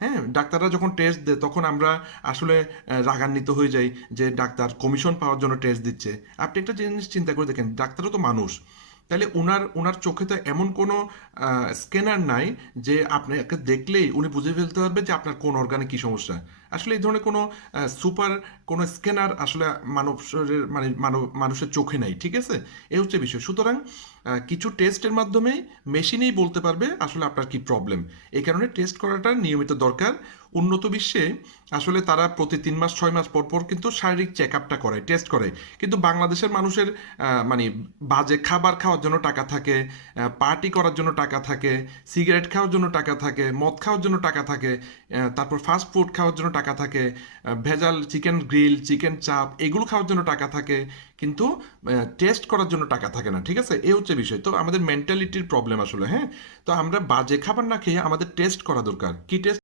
হ্যাঁ, ডাক্তাররা যখন টেস্ট দেয় তখন আমরা আসলে রাগান্বিত হয়ে যাই যে ডাক্তার কমিশন পাওয়ার জন্য টেস্ট দিচ্ছে। আপনি একটা জিনিস চিন্তা করে দেখেন, ডাক্তারও তো মানুষ। তাহলে ওনার ওনার চোখে তো এমন কোনো স্ক্যানার নাই যে আপনাকে দেখলেই উনি বুঝে ফেলতে পারবে যে আপনার কোন অর্গানে কি সমস্যা। আসলে এই ধরনের কোনো সুপার কোনো স্ক্যানার আসলে মানব শরীরের মানে মানুষের চোখে নাই, ঠিক আছে? এই হচ্ছে বিষয়। সুতরাং কিছু টেস্টের মাধ্যমেই মেশিনেই বলতে পারবে আসলে আপনার কি প্রবলেম। এই কারণে টেস্ট করাটা নিয়মিত দরকার। উন্নত বিশ্বে আসলে তারা প্রতি 3 মাস 6 মাস পর পর কিন্তু শারীরিক চেক আপটা করে, টেস্ট করে। কিন্তু বাংলাদেশের মানুষের মানে বাজে খাবার খাওয়ার জন্য টাকা থাকে, পার্টি করার জন্য টাকা থাকে, সিগারেট খাওয়ার জন্য টাকা থাকে, মদ খাওয়ার জন্য টাকা থাকে, তারপর ফাস্ট ফুড খাওয়ার জন্য টাকা থাকে, ভেজাল চিকেন গ্রিল, চিকেন চাপ এগুলো খাওয়ার জন্য টাকা থাকে, কিন্তু টেস্ট করার জন্য টাকা থাকে না, ঠিক আছে? এই হচ্ছে বিষয়। তো আমাদের মেন্টালিটির প্রবলেম আসলে, হ্যাঁ। তো আমরা বাজে খাবার না খেয়ে আমাদের টেস্ট করা দরকার। কি টেস্ট?